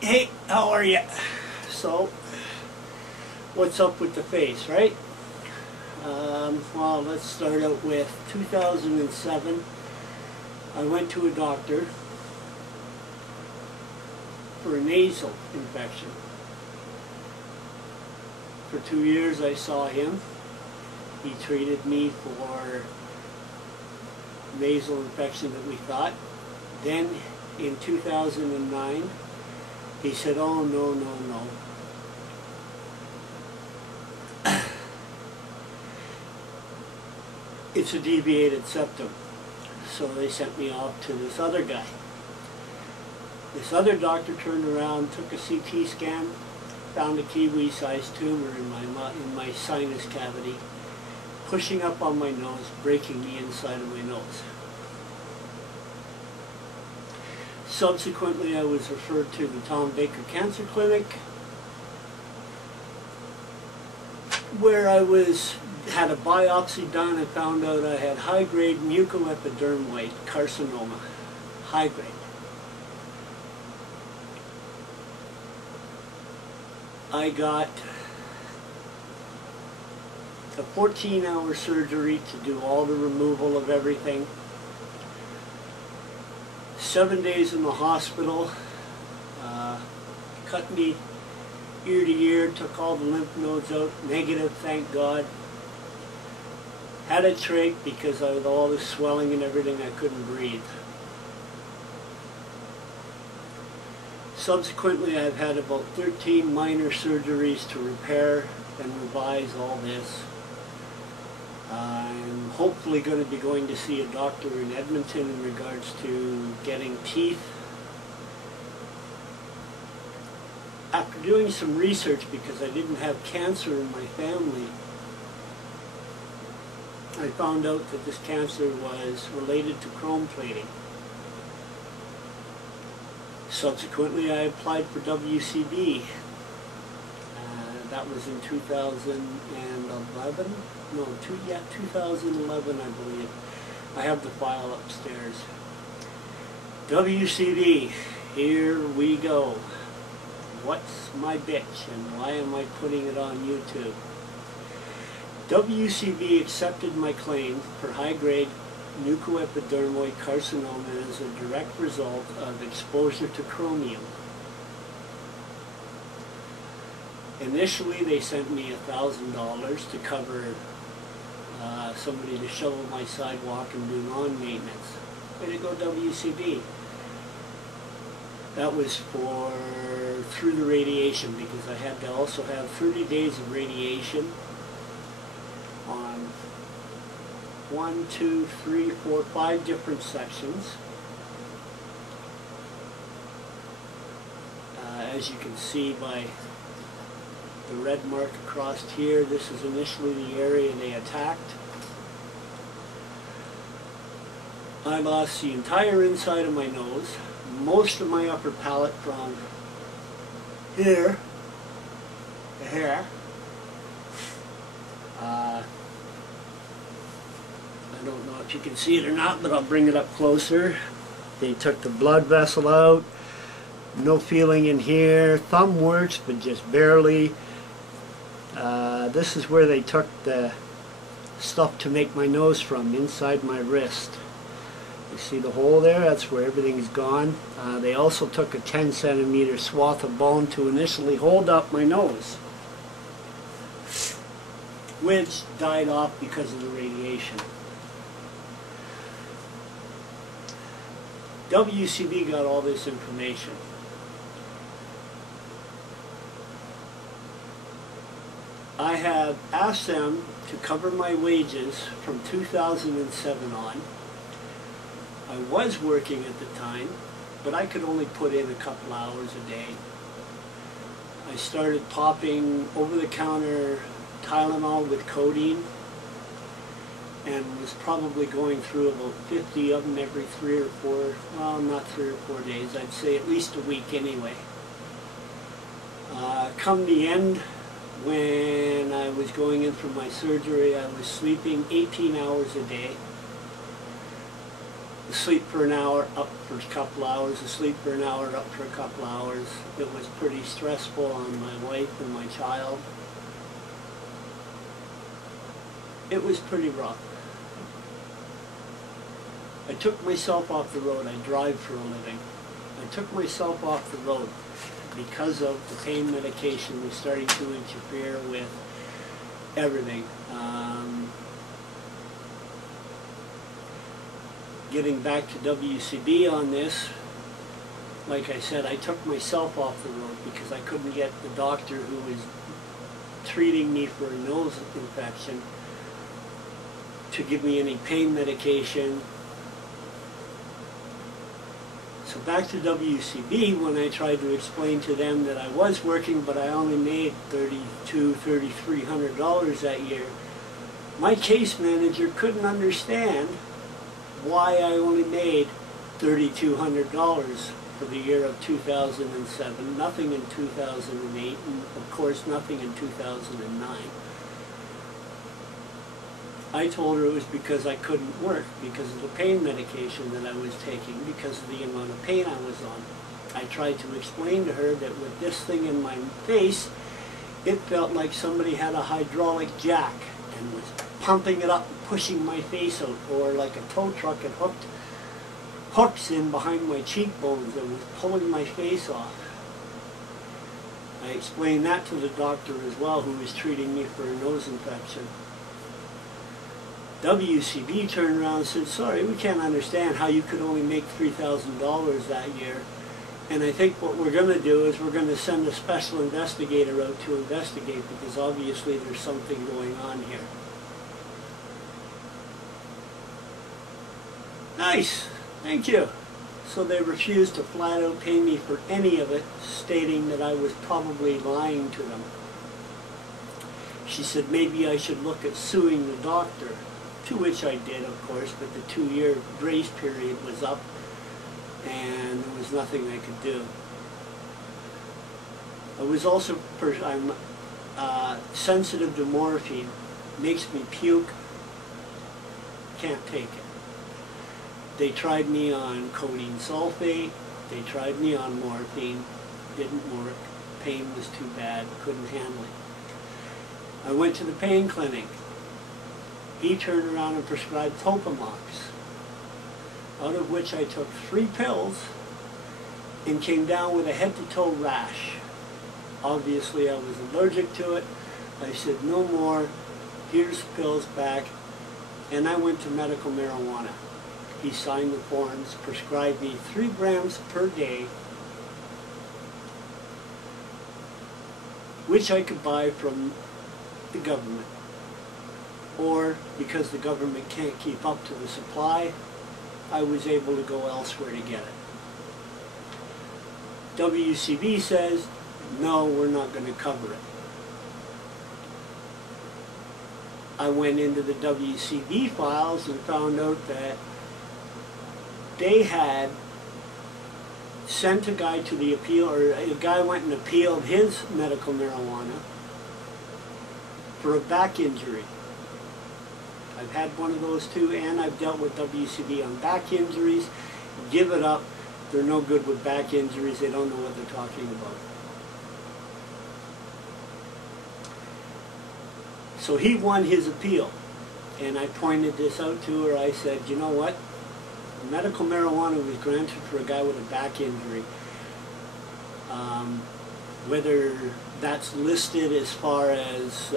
Hey, how are you? So, what's up with the face, right? Well, let's start out with 2007. I went to a doctor for a nasal infection. For 2 years I saw him. He treated me for nasal infection that we thought. Then in 2009 he said, oh no. It's a deviated septum. So they sent me off to this other guy. This other doctor turned around, took a CT scan, found a kiwi-sized tumor in my sinus cavity, pushing up on my nose, breaking the inside of my nose. Subsequently, I was referred to the Tom Baker Cancer Clinic, where I had a biopsy done and found out I had high-grade mucoepidermoid carcinoma. High-grade. I got a 14-hour surgery to do all the removal of everything. 7 days in the hospital, cut me ear to ear, took all the lymph nodes out, negative, thank God. Had a trach because with all the swelling and everything I couldn't breathe. Subsequently, I've had about 13 minor surgeries to repair and revise all this. I'm hopefully going to be going to see a doctor in Edmonton in regards to getting teeth. After doing some research, because I didn't have cancer in my family, I found out that this cancer was related to chrome plating. Subsequently, I applied for WCB. That was in 2011. No, 2011, I believe. I have the file upstairs. WCB, here we go. What's my bitch and why am I putting it on YouTube? WCB accepted my claim for high-grade mucoepidermoid carcinoma as a direct result of exposure to chromium. Initially, they sent me $1,000 to cover somebody to shovel my sidewalk and do lawn maintenance. Way to go, WCB. That was through the radiation, because I had to also have 30 days of radiation on 1, 2, 3, 4, 5 different sections. As you can see by the red mark across here, this is initially the area they attacked. I lost the entire inside of my nose, most of my upper palate from here to here. I don't know if you can see it or not, but I'll bring it up closer. They took the blood vessel out. No feeling in here. Thumb works, but just barely. This is where they took the stuff to make my nose from, inside my wrist. You see the hole there? That's where everything's gone. They also took a 10 centimeter swath of bone to initially hold up my nose, which died off because of the radiation. WCB got all this information. I have asked them to cover my wages from 2007 on. I was working at the time, but I could only put in a couple hours a day. I started popping over-the-counter Tylenol with codeine, and was probably going through about 50 of them every 3 or 4, well, not 3 or 4 days, I'd say at least a week anyway. Come the end, when I was going in for my surgery, I was sleeping 18 hours a day. Asleep for an hour, up for a couple hours, asleep for an hour, up for a couple hours. It was pretty stressful on my wife and my child. It was pretty rough. I took myself off the road. I drive for a living. I took myself off the road because of the pain medication was starting to interfere with everything. Getting back to WCB on this, like I said, I took myself off the road because I couldn't get the doctor who was treating me for a nose infection to give me any pain medication. So back to WCB, when I tried to explain to them that I was working but I only made $3,200 that year, my case manager couldn't understand why I only made $3,200 for the year of 2007, nothing in 2008, and of course nothing in 2009. I told her it was because I couldn't work, because of the pain medication that I was taking, because of the amount of pain I was on. I tried to explain to her that with this thing in my face, it felt like somebody had a hydraulic jack and was pumping it up and pushing my face out, or like a tow truck had hooked hooks in behind my cheekbones and was pulling my face off. I explained that to the doctor as well, who was treating me for a nose infection. WCB turned around and said, sorry, we can't understand how you could only make $3,000 that year. And I think what we're going to do is we're going to send a special investigator out to investigate, because obviously there's something going on here. Nice, thank you. So they refused to flat out pay me for any of it, stating that I was probably lying to them. She said maybe I should look at suing the doctor, to which I did, of course, but the 2-year grace period was up and there was nothing I could do. I was also, I'm sensitive to morphine, makes me puke, can't take it. They tried me on codeine sulfate, they tried me on morphine, didn't work, pain was too bad, couldn't handle it. I went to the pain clinic. He turned around and prescribed Topamox, out of which I took 3 pills and came down with a head-to-toe rash. Obviously I was allergic to it. I said no more, here's the pills back, and I went to medical marijuana. He signed the forms, prescribed me 3 grams per day, which I could buy from the government. Or, because the government can't keep up to the supply, I was able to go elsewhere to get it. WCB says, no, we're not going to cover it. I went into the WCB files and found out that they had sent a guy to the appeal, or a guy went and appealed his medical marijuana for a back injury. I've had one of those too, and I've dealt with WCB on back injuries. Give it up. They're no good with back injuries. They don't know what they're talking about. So he won his appeal, and I pointed this out to her. I said, you know what? Medical marijuana was granted for a guy with a back injury. Whether that's listed as far as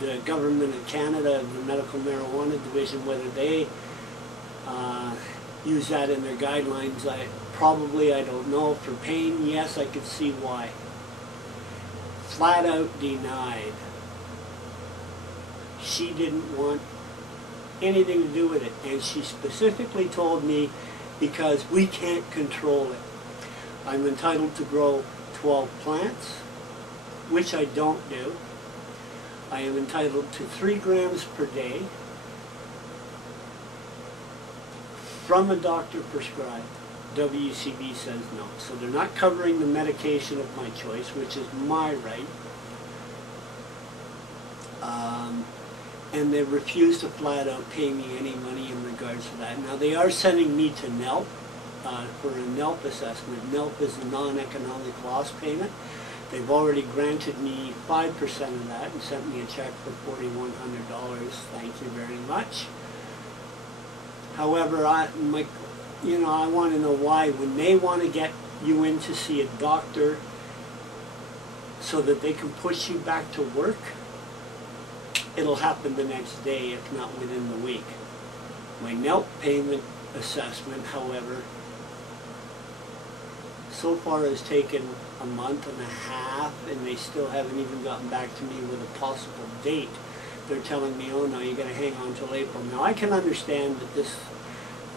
the government of Canada, the medical marijuana division, whether they use that in their guidelines, I don't know. For pain, yes, I could see why. Flat out denied. She didn't want anything to do with it, and she specifically told me, because we can't control it. I'm entitled to grow 12 plants, which I don't do. I am entitled to 3 grams per day from a doctor prescribed. WCB says no. So they're not covering the medication of my choice, which is my right. and they refuse to flat out pay me any money in regards to that. Now they are sending me to NELP for a NELP assessment. NELP is a non-economic loss payment. They've already granted me 5% of that and sent me a check for $4,100. Thank you very much. However, I want to know why, when they want to get you in to see a doctor so that they can push you back to work, it'll happen the next day, if not within the week. My NELP payment assessment, however, so far has taken a month and a half, and they still haven't even gotten back to me with a possible date. They're telling me, oh no, you're going to hang on till April. Now I can understand that this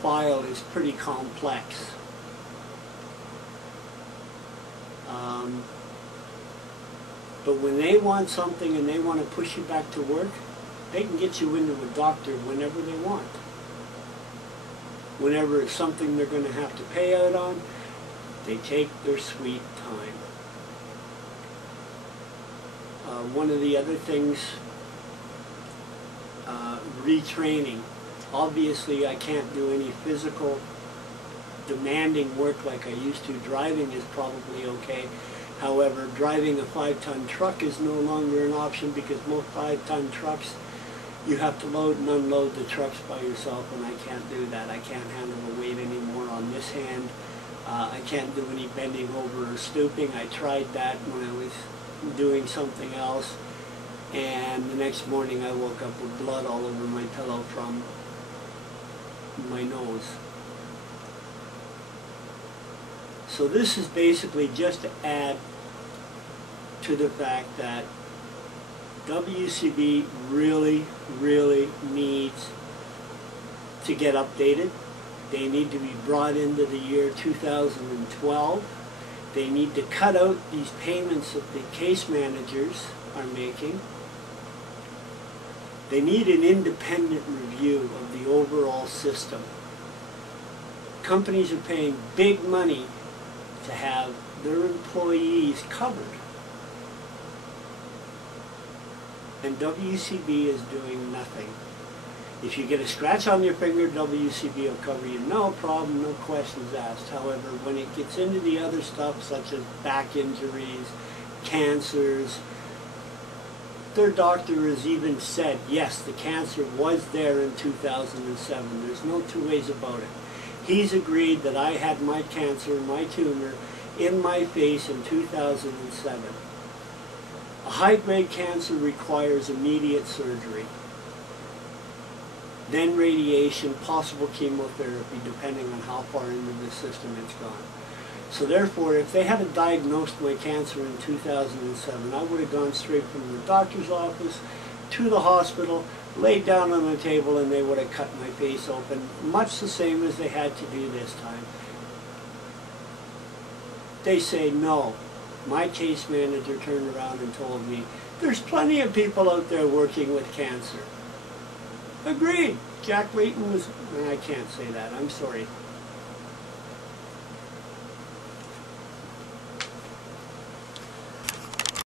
file is pretty complex. But when they want something and they want to push you back to work, they can get you into a doctor whenever they want. Whenever it's something they're going to have to pay out on, they take their sweet time. One of the other things, retraining. Obviously I can't do any physical demanding work like I used to. Driving is probably okay. However, driving a 5-ton truck is no longer an option, because most 5-ton trucks, you have to load and unload the trucks by yourself, and I can't do that. I can't handle the weight anymore on this hand. I can't do any bending over or stooping. I tried that when I was doing something else, and the next morning I woke up with blood all over my pillow from my nose. So this is basically just to add to the fact that WCB really, really needs to get updated. They need to be brought into the year 2012. They need to cut out these payments that the case managers are making. They need an independent review of the overall system. Companies are paying big money to have their employees covered. And WCB is doing nothing. If you get a scratch on your finger, WCB will cover you. No problem, no questions asked. However, when it gets into the other stuff, such as back injuries, cancers, their doctor has even said, yes, the cancer was there in 2007. There's no two ways about it. He's agreed that I had my cancer, my tumor, in my face in 2007. A high-grade cancer requires immediate surgery, then radiation, possible chemotherapy, depending on how far into the system it's gone. So therefore, if they had diagnosed my cancer in 2007, I would have gone straight from the doctor's office to the hospital, laid down on the table, and they would have cut my face open, much the same as they had to do this time. They say no. My case manager turned around and told me, there's plenty of people out there working with cancer. Agreed. Jack Layton was, I can't say that, I'm sorry.